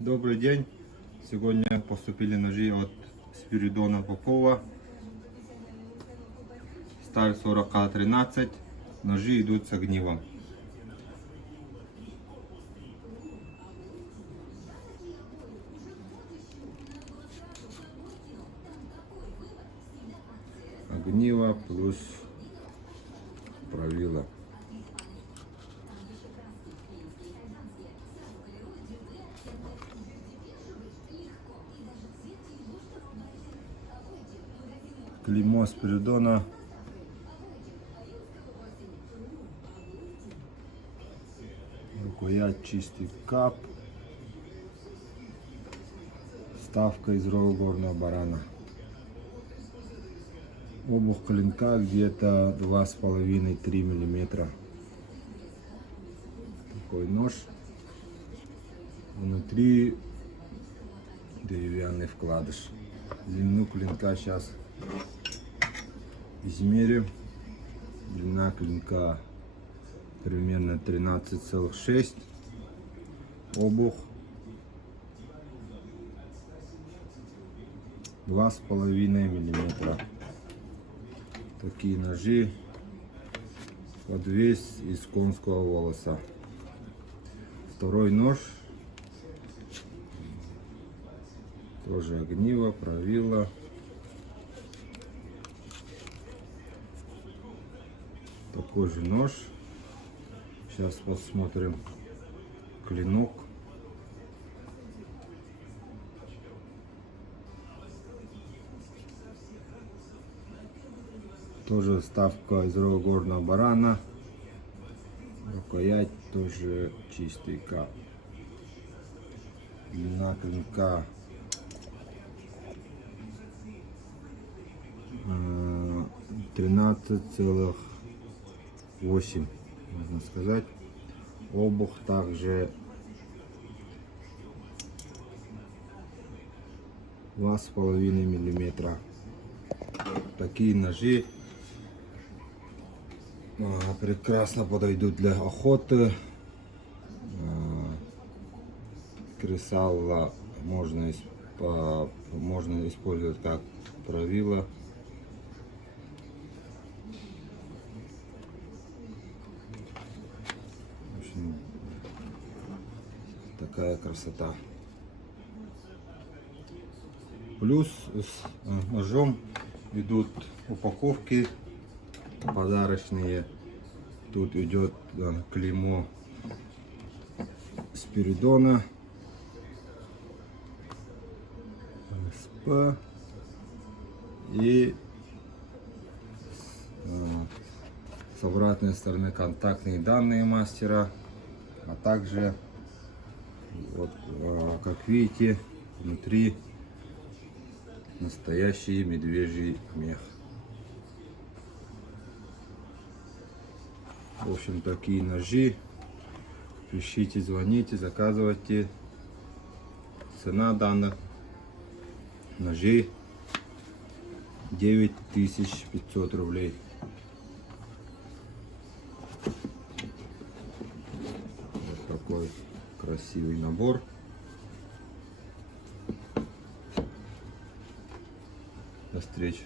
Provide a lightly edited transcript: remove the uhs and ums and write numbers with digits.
Добрый день! Сегодня поступили ножи от Спиридона Попова. Сталь 40К13. Ножи идут с огнивом. Огниво плюс правило. Клеймо Спиридона. Рукоять чистый кап. Вставка из рога горного барана. Обух клинка где-то 2,5-3 мм. Такой нож. Внутри деревянный вкладыш. Длину клинка сейчас измерим. Длина клинка примерно 13,6. Обух 2,5 мм. Такие ножи подвес из конского волоса. Второй нож. Тоже огниво, правило. Такой же нож. Сейчас посмотрим клинок. Тоже вставка из рога горного барана. Рукоять тоже чистый кап. Длина клинка 13,8, можно сказать. Обух также 2,5 мм. Такие ножи прекрасно подойдут для охоты. Кресало можно использовать как правило. В общем, такая красота. Плюс с ножом идут упаковки подарочные. Тут идет клеймо Спиридона, СП, и с обратной стороны контактные данные мастера, а также вот, как видите, внутри настоящий медвежий мех. В общем, такие ножи. Пишите, звоните, заказывайте. Цена данных ножей 9500 рублей. Вот такой красивый набор. До встречи.